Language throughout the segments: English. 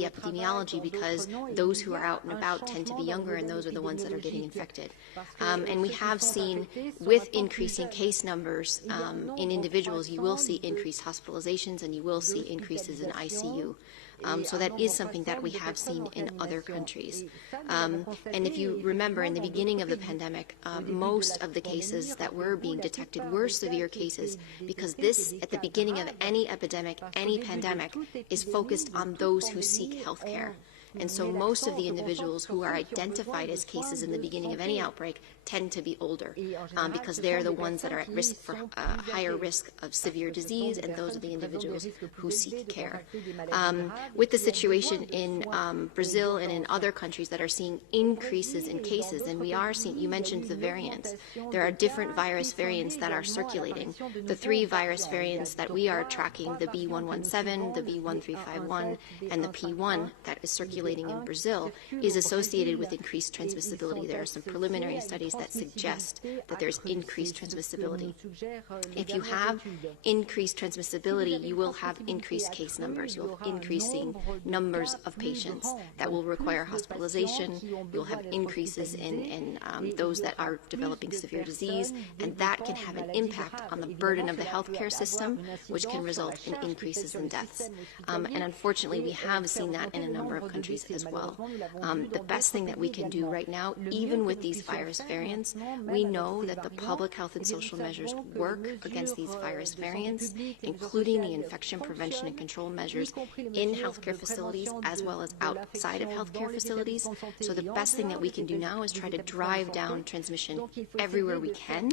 the epidemiology, because those who are out and about tend to be younger, and those are the ones that are getting infected. And we have seen, with increasing case numbers in individuals, you will see increased hospitalizations and you will see increases in ICU. So that is something that we have seen in other countries. And if you remember, in the beginning of the pandemic, most of the cases that were being detected were severe cases, because this, at the beginning of any epidemic, any pandemic, is focused on those who seek health care. And so most of the individuals who are identified as cases in the beginning of any outbreak tend to be older, because they're the ones that are at risk for higher risk of severe disease, and those are the individuals who seek care. With the situation in Brazil and in other countries that are seeing increases in cases, and we are seeing, you mentioned the variants, there are different virus variants that are circulating. The 3 virus variants that we are tracking, the B117, the B1351, and the P1 that is circulating in Brazil, is associated with increased transmissibility. There are some preliminary studies that suggest that there's increased transmissibility. If you have increased transmissibility, you will have increased case numbers. You'll have increasing numbers of patients that will require hospitalization. You'll have increases in those that are developing severe disease, and that can have an impact on the burden of the healthcare system, which can result in increases in deaths. And unfortunately, we have seen that in a number of countries as well. The best thing that we can do right now, even with these virus variants, we know that the public health and social measures work against these virus variants, including the infection prevention and control measures in healthcare facilities as well as outside of healthcare facilities. So the best thing that we can do now is try to drive down transmission everywhere we can,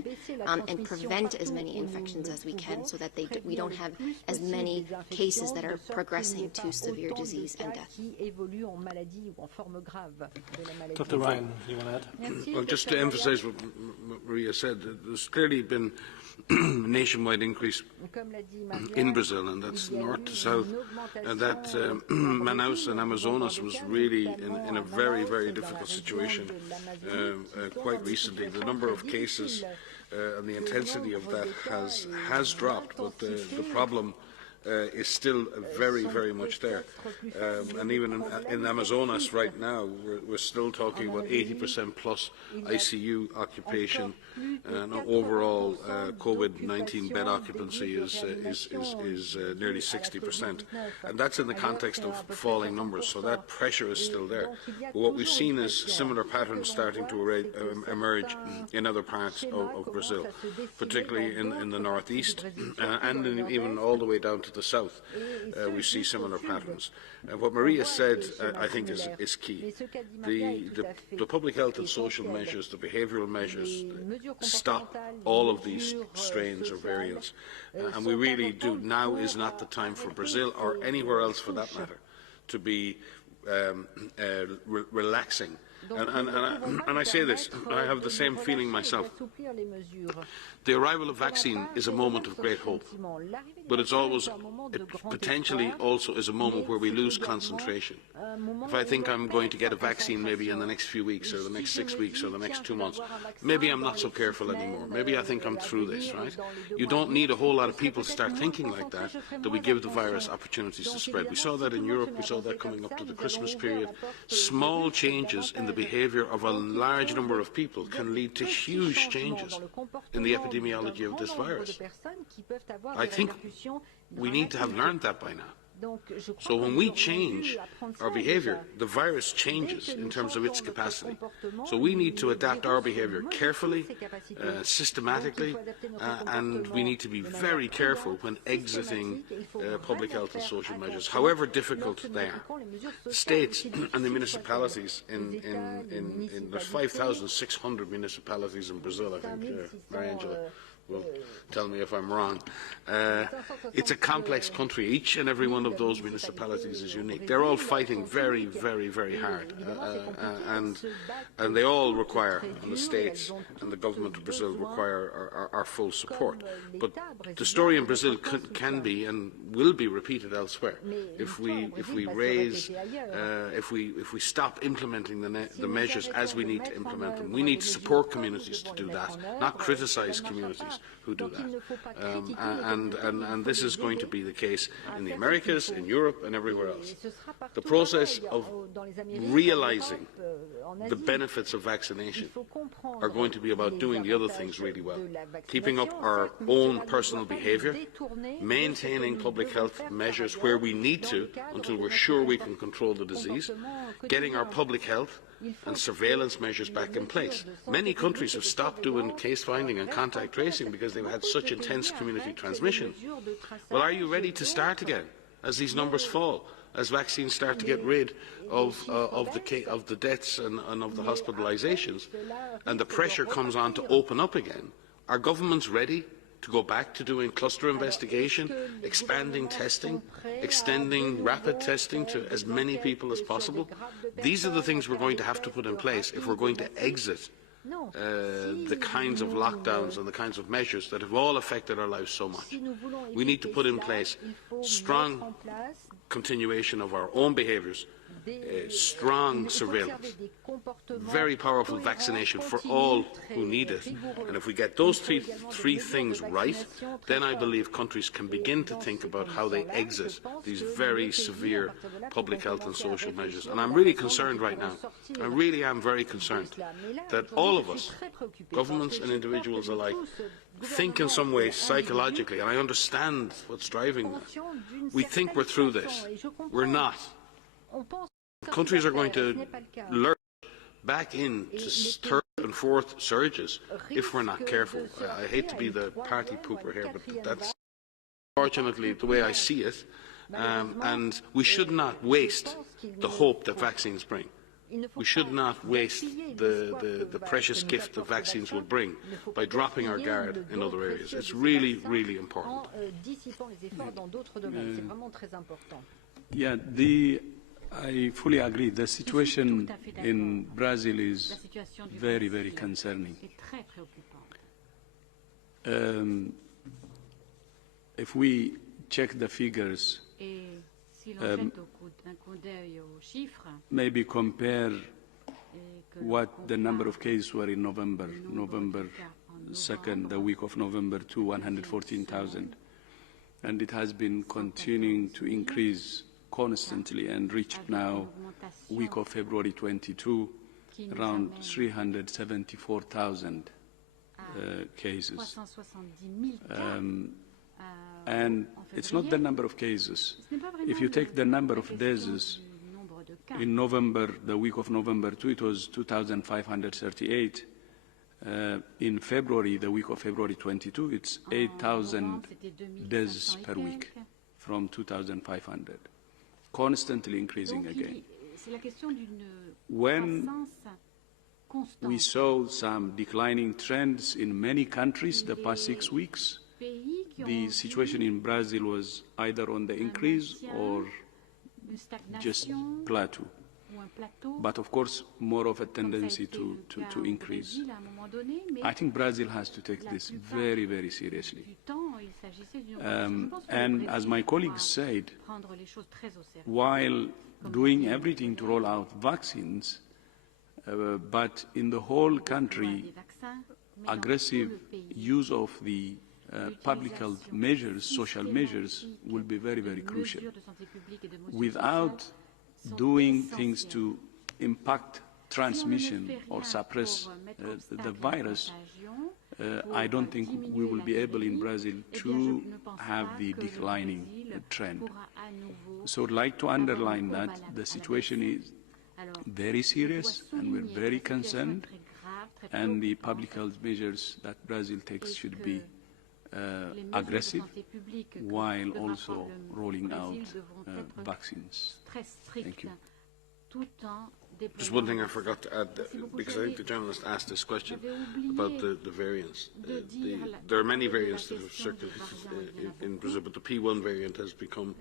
and prevent as many infections as we can, so that we don't have as many cases that are progressing to severe disease and death. Dr. Ryan, you want to add? Well, just to emphasize what Maria said, there's clearly been a nationwide increase in Brazil, and that's north to south, and that Manaus and Amazonas was really in a very, very difficult situation quite recently. The number of cases and the intensity of that has dropped, but the problem is still very, very much there. And even in Amazonas right now, we're still talking about 80% plus ICU occupation, and overall COVID-19 bed occupancy is nearly 60%. And that's in the context of falling numbers, so that pressure is still there. But what we've seen is similar patterns starting to emerge in other parts of Brazil, particularly in the northeast, and even all the way down to the south. We see similar patterns. What Maria said, I think, is key. The public health and social measures, the behavioural measures, stop all of these strains or variants. And we really do. Now is not the time for Brazil, or anywhere else for that matter, to be relaxing. And I say this, I have the same feeling myself. The arrival of vaccine is a moment of great hope, but it potentially also is a moment where we lose concentration. If I think I'm going to get a vaccine maybe in the next few weeks, or the next 6 weeks, or the next 2 months, maybe I'm not so careful anymore. Maybe I think I'm through this, right? You don't need a whole lot of people to start thinking like that we give the virus opportunities to spread. We saw that in Europe, we saw that coming up to the Christmas period. Small changes in the behaviour of a large number of people can lead to huge changes in the epidemiology of this virus. I think we need to have learned that by now. So when we change our behaviour, the virus changes in terms of its capacity. So we need to adapt our behaviour carefully, systematically, and we need to be very careful when exiting public health and social measures, however difficult they are. The states and the municipalities there's 5,600 municipalities in Brazil, I think, Mariangela will tell me if I'm wrong. It's a complex country. Each and every one of those municipalities is unique. They're all fighting very, very, very hard, and they all require, and the states and the government of Brazil require our full support. But the story in Brazil can be and will be repeated elsewhere if we stop implementing the measures as we need to implement them. We need to support communities to do that, not criticise communities. who do that. And this is going to be the case in the Americas, in Europe, and everywhere else. The process of realizing the benefits of vaccination are going to be about doing the other things really well. Keeping up our own personal behaviour, maintaining public health measures where we need to until we're sure we can control the disease, getting our public health and surveillance measures back in place. Many countries have stopped doing case finding and contact tracing because they've had such intense community transmission. Well, are you ready to start again as these numbers fall, as vaccines start to get rid of the deaths and of the hospitalisations, and the pressure comes on to open up again? Are governments ready to go back to doing cluster investigation, expanding testing, extending rapid testing to as many people as possible? These are the things we're going to have to put in place if we're going to exit the kinds of lockdowns and the kinds of measures that have all affected our lives so much. We need to put in place strong continuation of our own behaviours, strong surveillance, very powerful vaccination for all who need it. And if we get those three things right, then I believe countries can begin to think about how they exit these very severe public health and social measures. And I'm really concerned right now, I really am very concerned, that all of us, governments and individuals alike, think in some way psychologically, and I understand what's driving that. We think we're through this. We're not. Countries are going to lurch back into third and fourth surges if we're not careful. I hate to be the party pooper here, but that's unfortunately the way I see it. And we should not waste the hope that vaccines bring. We should not waste the precious gift that vaccines will bring by dropping our guard in other areas. It's really, really important. Yeah, I fully agree. The situation in Brazil is very, very concerning. If we check the figures, maybe compare what the number of cases were in November 2nd, the week of November, to 114,000. And it has been continuing to increase constantly and reached now, week of February 22, around 374,000 cases. And it's not the number of cases. If you take the number of deaths, in November, the week of November 2, it was 2,538. In February, the week of February 22, it's 8,000 deaths per week from 2,500. Constantly increasing again. When we saw some declining trends in many countries the past 6 weeks, the situation in Brazil was either on the increase or just plateau. But of course, more of a tendency to increase. I think Brazil has to take this very, very seriously. And as my colleagues said, while doing everything to roll out vaccines, but in the whole country, aggressive use of the public health measures, social measures, will be very, very crucial. Without doing things to impact transmission or suppress the virus, I don't think we will be able in Brazil to have the declining trend. So I'd like to underline that the situation is very serious and we're very concerned, and the public health measures that Brazil takes should be aggressive while also rolling out vaccines. Thank you. Just one thing I forgot to add, because I think the journalist asked this question about the variants. There are many variants that have circulated in Brazil, but the P1 variant has become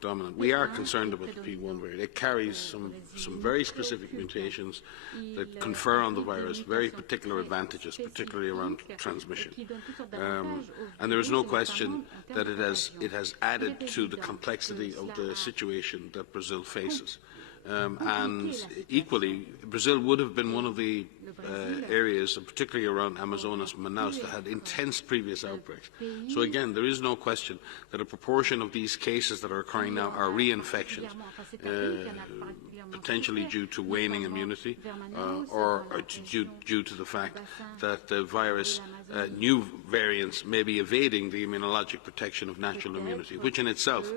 dominant. We are concerned about the P1 variant. It carries some very specific mutations that confer on the virus very particular advantages, particularly around transmission. And there is no question that it has added to the complexity of the situation that Brazil faces. And equally, Brazil would have been one of the areas, particularly around Amazonas, Manaus, that had intense previous outbreaks. So again, there is no question that a proportion of these cases that are occurring now are reinfections, potentially due to waning immunity or due to the fact that the virus, new variants may be evading the immunologic protection of natural immunity, which in itself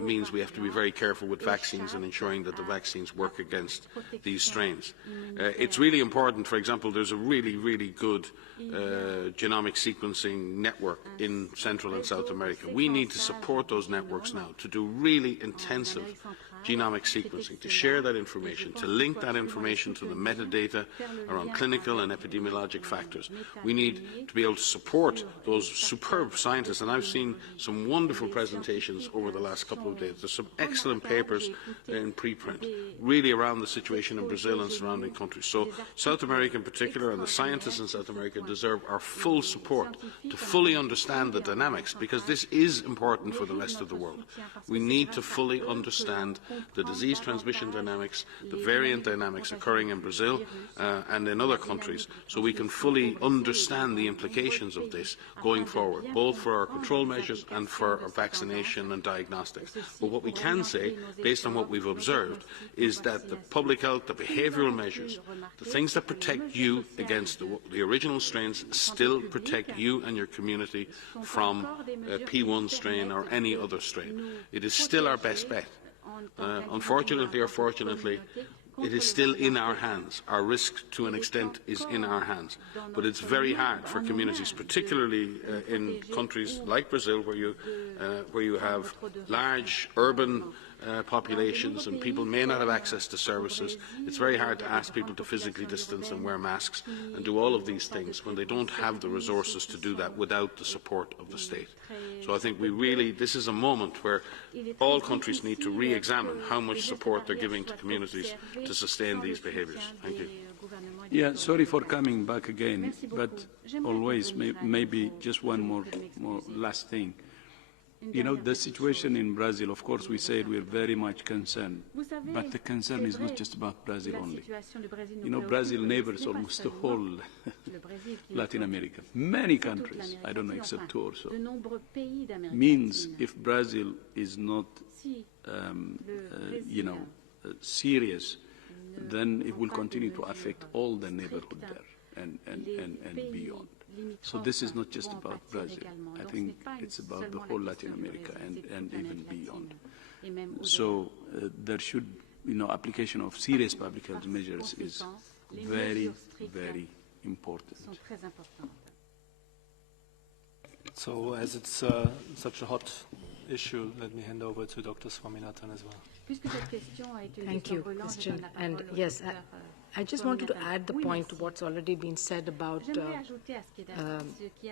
means we have to be very careful with vaccines and ensuring that the vaccines work against these strains. It's really important, for example, there's a really, really good genomic sequencing network in Central and South America. We need to support those networks now to do really intensive genomic sequencing, to share that information, to link that information to the metadata around clinical and epidemiologic factors. We need to be able to support those superb scientists, and I've seen some wonderful presentations over the last couple of days. There's some excellent papers in preprint, really around the situation in Brazil and surrounding countries. So South America in particular, and the scientists in South America, deserve our full support to fully understand the dynamics, because this is important for the rest of the world. We need to fully understand the disease transmission dynamics, the variant dynamics occurring in Brazil and in other countries, so we can fully understand the implications of this going forward, both for our control measures and for our vaccination and diagnostics. But what we can say, based on what we've observed, is that the public health, the behavioural measures, the things that protect you against the original strains still protect you and your community from P1 strain or any other strain. It is still our best bet. Unfortunately or fortunately, it is still in our hands. Our risk, to an extent, is in our hands. But it's very hard for communities, particularly in countries like Brazil, where you have large urban populations and people may not have access to services. It's very hard to ask people to physically distance and wear masks and do all of these things when they don't have the resources to do that without the support of the state. So I think this is a moment where all countries need to re-examine how much support they're giving to communities to sustain these behaviours. Thank you. Yeah, sorry for coming back again, but always maybe just one more last thing. You know, the situation in Brazil, of course, we said we're very much concerned, but the concern is not just about Brazil only. You know, Brazil neighbors almost the whole Latin America. Many countries, I don't know, except 2 or so. Means if Brazil is not, serious, then it will continue to affect all the neighborhood there and beyond. So this is not just about Brazil. I think it's about the whole Latin America and even beyond. So there should, application of serious public health measures is very, very important. So as it's such a hot issue, let me hand over to Dr. Swaminathan as well. Thank you, Christian. And yes, I just wanted to add the point to what's already been said about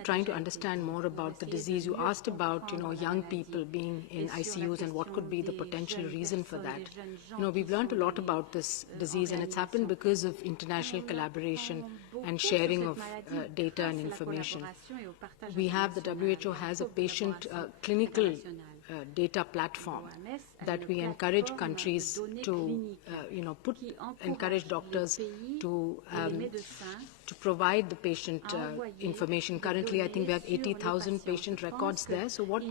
trying to understand more about the disease. You asked about, young people being in ICUs and what could be the potential reason for that. We've learned a lot about this disease, and it's happened because of international collaboration and sharing of data and information. We have, the WHO has a patient clinical data platform that we encourage countries to, encourage doctors to provide the patient information. Currently, I think we have 80,000 patient records there. So what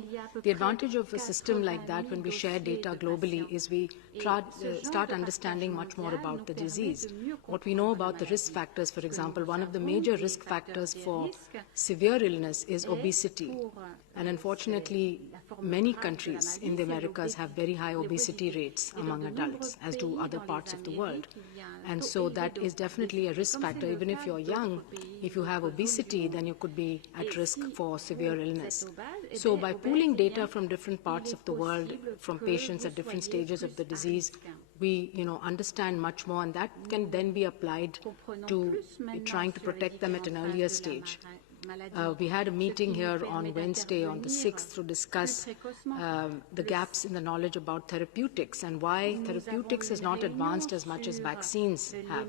the advantage of a system like that when we share data globally is we start understanding much more about the disease. What we know about the risk factors, for example, one of the major risk factors for severe illness is obesity. And unfortunately, many countries in the Americas have very high obesity rates among adults, as do other parts of the world. And so that is definitely a risk factor. Even if you're young, if you have obesity, then you could be at risk for severe illness. So by pooling data from different parts of the world, from patients at different stages of the disease, we understand much more, and that can then be applied to trying to protect them at an earlier stage. We had a meeting here on Wednesday, on the 6th, to discuss the gaps in the knowledge about therapeutics and why therapeutics is not advanced as much as vaccines have.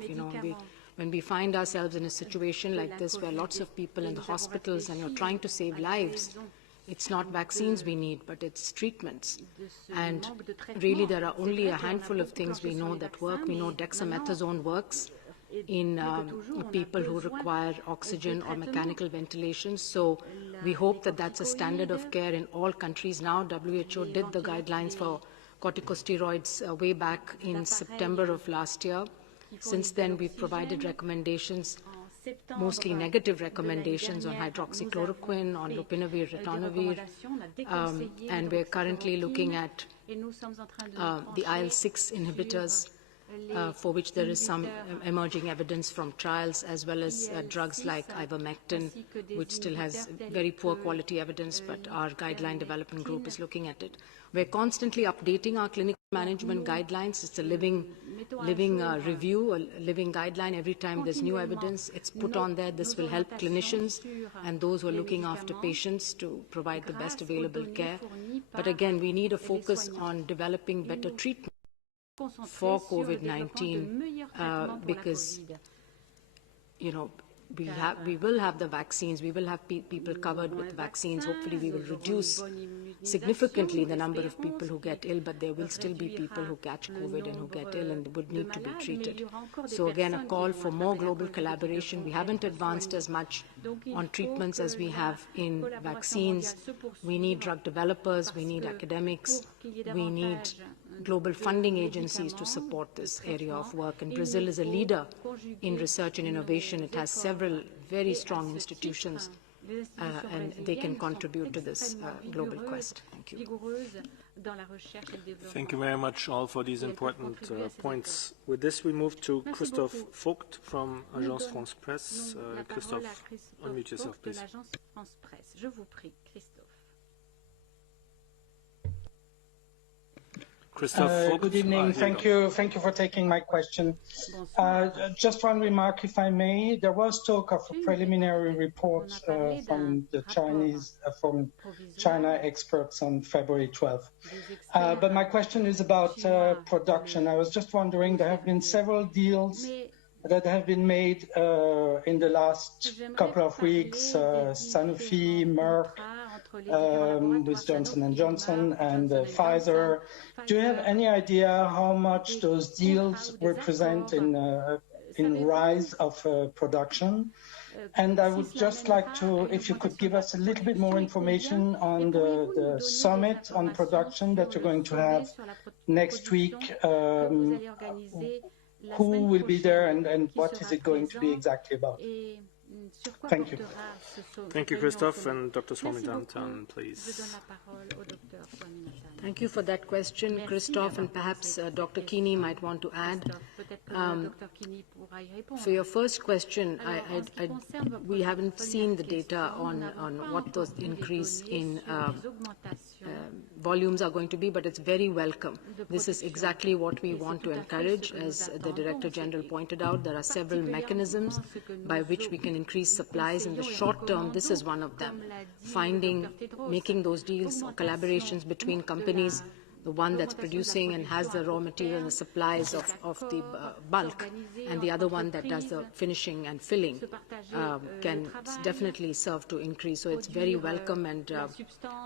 When we find ourselves in a situation like this where lots of people in the hospitals and you're trying to save lives, it's not vaccines we need, but it's treatments. And really there are only a handful of things we know that work. We know dexamethasone works in people who require oxygen or mechanical ventilation. So we hope that that's a standard of care in all countries now. WHO did the guidelines for corticosteroids way back in September of last year. Since then, we've provided recommendations, mostly negative recommendations on hydroxychloroquine, on lopinavir, ritonavir, and we're currently looking at the IL-6 inhibitors, for which there is some emerging evidence from trials, as well as drugs like ivermectin, which still has very poor quality evidence, but our guideline development group is looking at it. We're constantly updating our clinical management guidelines. It's a living review, a living guideline. Every time there's new evidence, it's put on there. This will help clinicians and those who are looking after patients to provide the best available care. But again, we need a focus on developing better treatment for COVID-19 because, you know, we will have the vaccines, we will have people covered with vaccines. Hopefully we will reduce significantly the number of people who get ill, but there will still be people who catch COVID and who get ill and would need to be treated. So again, a call for more global collaboration. We haven't advanced as much on treatments as we have in vaccines. We need drug developers, we need academics, we need global funding agencies to support this area of work. And Brazil is a leader in research and innovation. It has several very strong institutions, and they can contribute to this global quest. Thank you. Thank you very much all for these important points. With this, we move to Christophe Vogt from Agence France Presse. Christophe, unmute yourself, please. Good evening. Thank you for taking my question. Just one remark, if I may. There was talk of a preliminary report from the from China experts on February 12th. But my question is about production. I was just wondering, there have been several deals that have been made in the last couple of weeks, Sanofi, Merck, with Johnson & Johnson and Pfizer. Do you have any idea how much those deals represent in rise of production? And I would just like to, if you could give us a little bit more information on the summit on production that you're going to have next week. Who will be there and what is it going to be exactly about? Thank you. Thank you, Christophe. And Dr. Swaminathan, please. Thank you for that question, Christophe, and perhaps Dr. Kini might want to add. For your first question, we haven't seen the data on what those increase in volumes are going to be, but it's very welcome. This is exactly what we want to encourage. As the Director General pointed out, there are several mechanisms by which we can increase supplies. In the short term, this is one of them. Making those deals or collaborations between companies, the one that's producing and has the raw material and the supplies of the bulk, and the other one that does the finishing and filling, can definitely serve to increase. So it's very welcome, and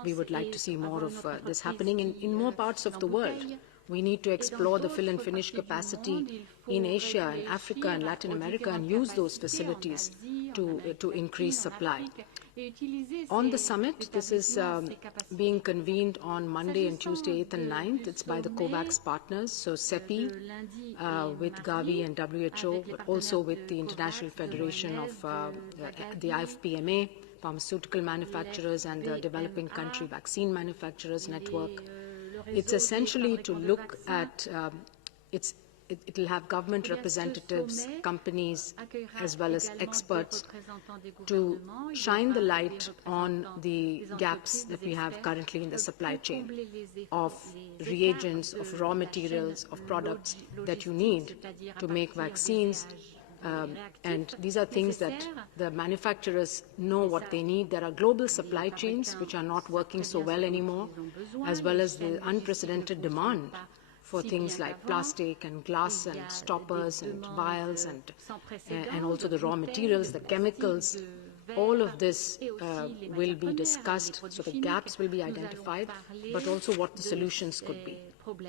we would like to see more of this happening in more parts of the world. We need to explore the fill and finish capacity in Asia and Africa and Latin America and use those facilities to increase supply. On the summit, this is being convened on Monday and Tuesday, 8th and 9th. It's by the COVAX partners, so CEPI with Gavi and WHO, but also with the International Federation of the IFPMA, pharmaceutical manufacturers, and the Developing Country Vaccine Manufacturers Network. It's essentially to look at, it will have government representatives, companies, as well as experts to shine the light on the gaps that we have currently in the supply chain of reagents, of raw materials, of products that you need to make vaccines. And these are things that the manufacturers know what they need. There are global supply chains which are not working so well anymore, as well as the unprecedented demand for things like plastic and glass and stoppers and vials and also the raw materials, the chemicals all of this will be discussed, so the gaps will be identified, but also what the solutions could be.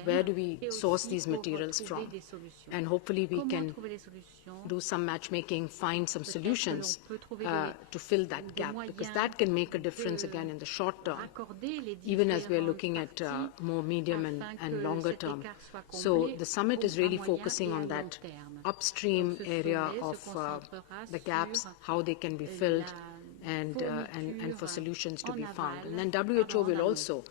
Where do we source these materials from? And hopefully we can do some matchmaking, find some solutions to fill that gap, because that can make a difference again in the short term, even as we're looking at more medium and longer term. So the summit is really focusing on that upstream area of the gaps, how they can be filled, and for solutions to be found. And then WHO will also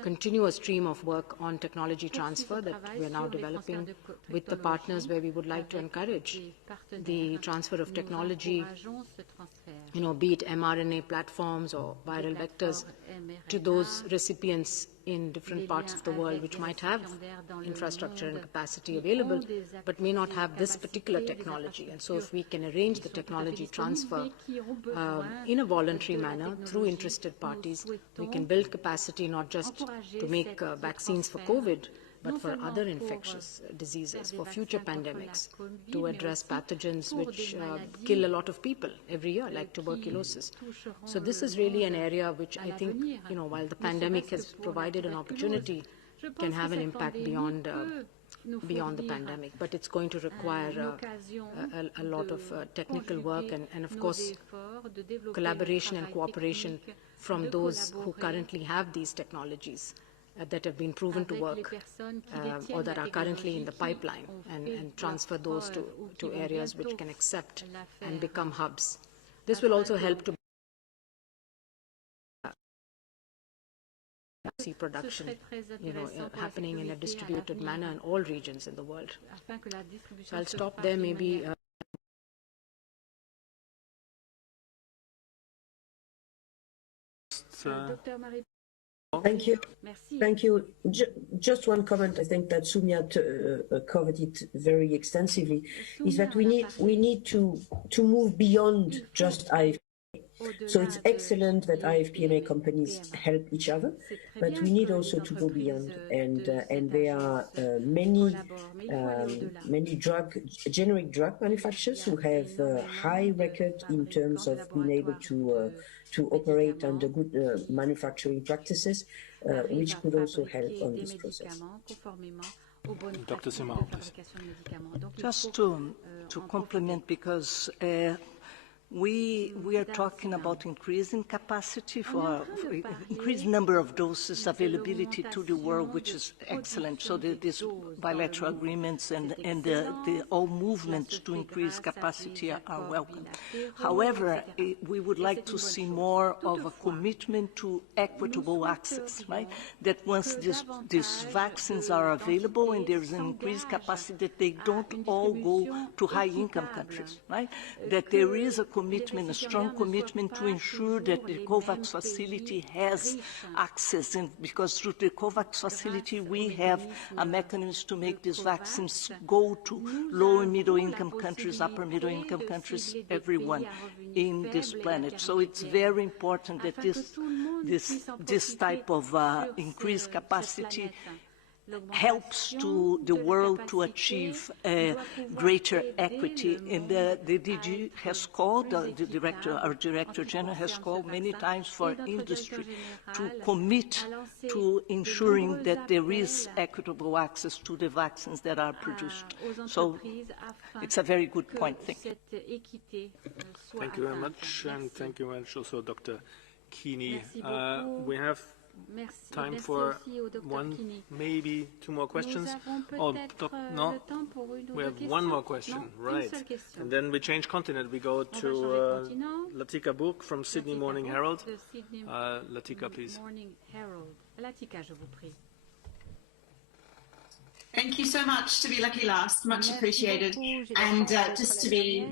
continue a stream of work on technology transfer that we're now developing with the partners, where we would like to encourage the transfer of technology, be it mRNA platforms or viral vectors, to those recipients in different parts of the world which might have infrastructure and capacity available, but may not have this particular technology. And so if we can arrange the technology transfer in a voluntary manner through interested parties, we can build capacity not just to make vaccines for COVID, but for other infectious diseases, for future pandemics, to address pathogens which kill a lot of people every year, like tuberculosis. So this is really an area which I think, while the pandemic has provided an opportunity, can have an impact beyond the pandemic. But it's going to require a lot of technical work and, of course, collaboration and cooperation from those who currently have these technologies that have been proven to work or that are currently in the pipeline, and transfer those to areas which can accept and become hubs. This will also help to see production happening in a distributed manner in all regions in the world. So I'll stop there, maybe. Thank you. Thank you. Just one comment. I think that Soumya covered it very extensively. Is that we need to move beyond just IFP. So it's excellent that IFP-MA companies help each other, but we need also to go beyond. And there are many generic drug manufacturers who have a high record in terms of being able to operate under good manufacturing practices, which could also help on this process. Dr. Simao, please. Just to complement, because we are talking about increasing capacity for increased number of doses, availability to the world, which is excellent. So these bilateral agreements and the all movements to increase capacity are welcome. However, we would like to see more of a commitment to equitable access, right? That once these vaccines are available and there's an increased capacity, that they don't all go to high-income countries, right? That there is a commitment, a strong commitment to ensure that the COVAX facility has access, and because through the COVAX facility we have a mechanism to make these vaccines go to low and middle income countries, upper middle income countries, everyone in this planet. So it's very important that this type of increased capacity helps to the world to achieve greater equity. And the DG has called, our Director General has called many times for industry to commit to ensuring that there is equitable access to the vaccines that are produced. So it's a very good point. Thank you. Thank you very much, and thank you very much also, Dr. Kini. We have time for one, maybe two more questions. Oh, no, we have one more question, right? And then we change continent. We go to Latika Bourque from Sydney Morning Herald. Latika, please. Morning Herald. Latika, je vous prie. Thank you so much to be lucky last, much appreciated. And just to be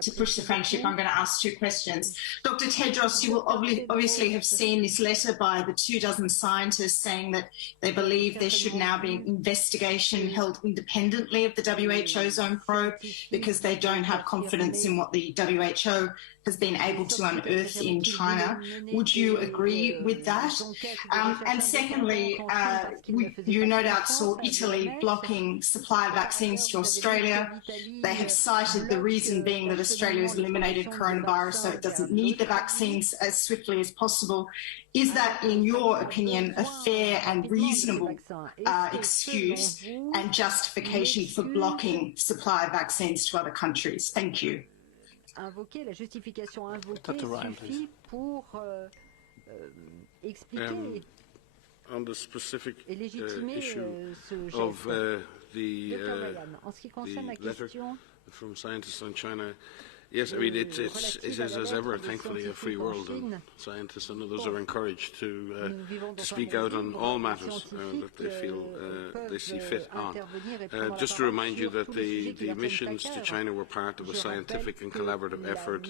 to push the friendship, I'm going to ask two questions. Dr. Tedros, you will obviously have seen this letter by the 24 scientists saying that they believe there should now be an investigation held independently of the WHO's own probe because they don't have confidence in what the WHO has been able to unearth in China. Would you agree with that? And secondly, you no doubt saw Italy blocking supply of vaccines to Australia. They have cited the reason being that Australia has eliminated coronavirus, so it doesn't need the vaccines as swiftly as possible. Is that, in your opinion, a fair and reasonable excuse and justification for blocking supply of vaccines to other countries? Thank you. Dr. Ryan, please. On the specific issue of the letter from scientists on China, yes, I mean, it is as ever, thankfully, a free world, and scientists and others are encouraged to speak out on all matters that they feel they see fit on. Just to remind you that the missions to China were part of a scientific and collaborative effort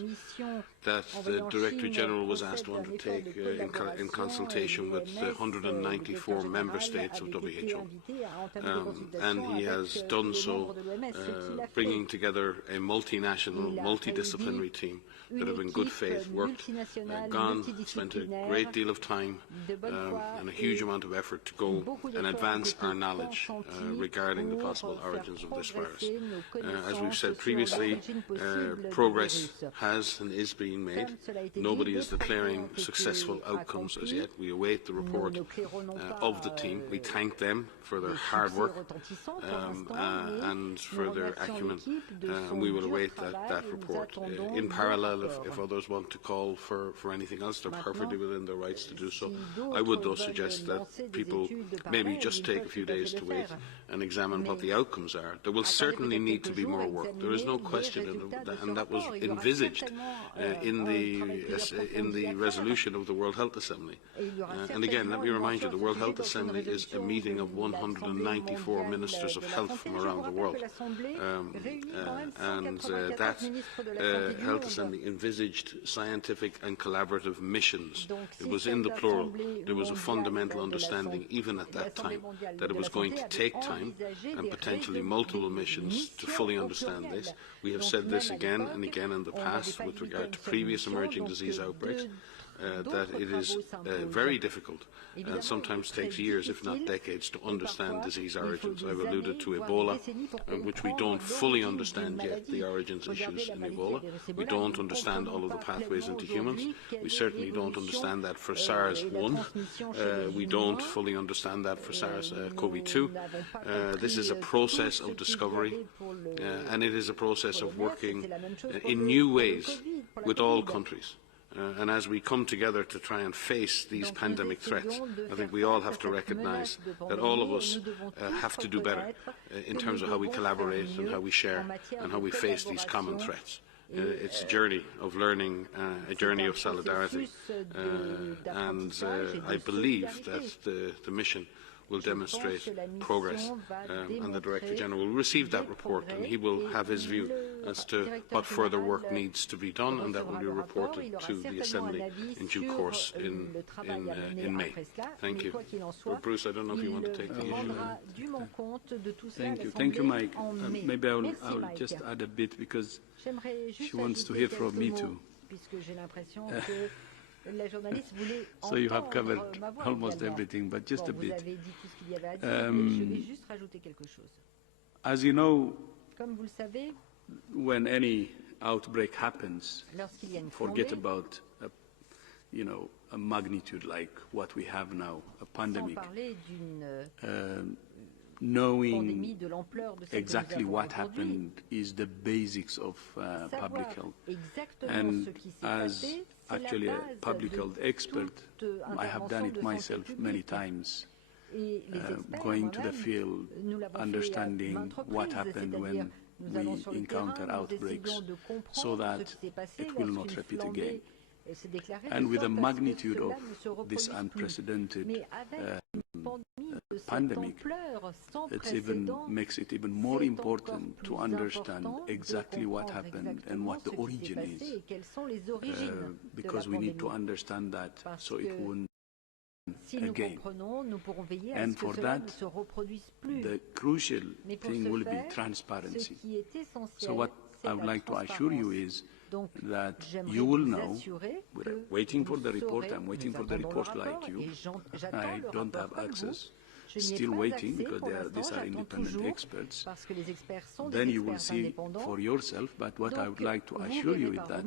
that the Director General was asked to undertake in consultation with the 194 member states of WHO. And he has done so, bringing together a multinational, multidisciplinary team that have in good faith worked, spent a great deal of time and a huge amount of effort to go and advance our knowledge regarding the possible origins of this virus. As we've said previously, progress has and is being made. Nobody is declaring successful outcomes as yet. We await the report of the team. We thank them for their hard work and for their acumen, and we will await that report. In parallel, if others want to call for anything else, they're perfectly within their rights to do so. I would, though, suggest that people maybe just take a few days to wait and examine what the outcomes are. There will certainly need to be more work. There is no question, and that was envisaged in the resolution of the World Health Assembly. And again, let me remind you, the World Health Assembly is a meeting of 194 ministers of health from around the world. That Health Assembly envisaged scientific and collaborative missions. It was in the plural. There was a fundamental understanding, even at that time, that it was going to take time and potentially multiple missions to fully understand this. We have said this again and again in the past with regard to previous emerging disease outbreaks, that it is very difficult and sometimes takes years, if not decades, to understand disease origins. I've alluded to Ebola, which we don't fully understand yet, the origins issues in Ebola. We don't understand all of the pathways into humans. We certainly don't understand that for SARS-1. We don't fully understand that for SARS-CoV-2. This is a process of discovery, and it is a process of working in new ways with all countries. And as we come together to try and face these pandemic threats, I think we all have to recognise that all of us have to do better in terms of how we collaborate and how we share and how we face these common threats. It's a journey of learning, a journey of solidarity, and I believe that the mission will demonstrate progress, and the Director General will receive that report, and he will have his view as to what further work needs to be done, and that will be reported to the Assembly in due course in May. Thank you. Well, Bruce, I don't know if you want to take the issue. Thank you, Mike. Maybe I'll just add a bit, because she wants to hear from me too. So you have covered almost everything, but just a bit. As you know, when any outbreak happens, forget about a magnitude like what we have now, a pandemic. Knowing exactly what happened is the basics of public health. And as actually a public health expert, I have done it myself many times, going to the field, understanding what happened when we encounter outbreaks so that it will not repeat again. And with the magnitude of this unprecedented pandemic, it makes it even more important to understand exactly what happened and what the origin is, because we need to understand that so it won't again. And for that, the crucial thing will be transparency. So what I would like to assure you is that you will know. We're waiting for the report. I'm waiting for the report like you. I don't have access. Still waiting because these are independent experts. Then you will see for yourself. But what I would like to assure you is that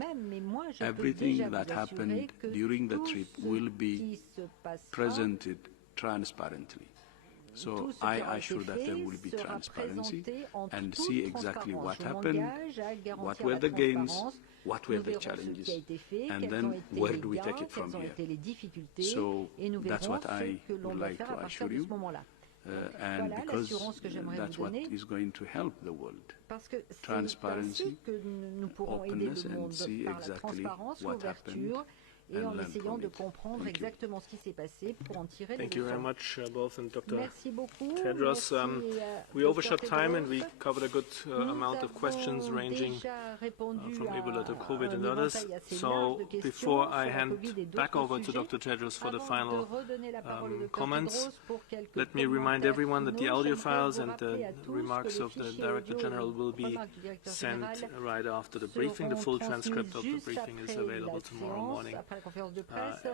everything that happened during the trip will be presented transparently. So I assure that there will be transparency and see exactly what happened, what were the gains, what were the challenges, and then where do we take it from here. So that's what I would like to assure you, and because that's what is going to help the world. Transparency, openness, and see exactly what happened. En essayant de comprendre exactement ce qui s'est passé pour en tirer les leçons. Thank you very much, both, and Dr. Tedros. We overshot time and we covered a good amount of questions ranging from Ebola to COVID and others. So before I hand back over to Dr. Tedros for the final comments, let me remind everyone that the audio files and the remarks of the Director General will be sent right after the briefing. The full transcript of the briefing is available tomorrow morning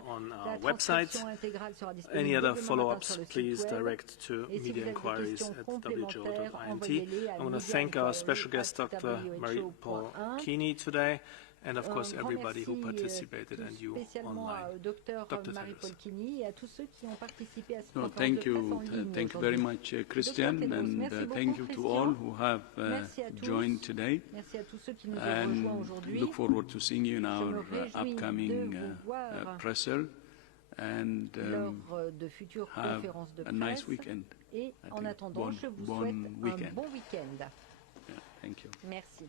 on our website. Any other follow-ups, please direct to mediainquiries@who.int. I want to thank our special guest, Dr. Marie-Paule Keeney, today, and of course everybody who participated and you online. Dr. Tedros. No, thank you very much, Christian, and thank you to all who have joined today, and look forward to seeing you in our upcoming presser, and have a nice weekend. Et en attendant, je vous souhaite un bon week-end. Thank you. Merci.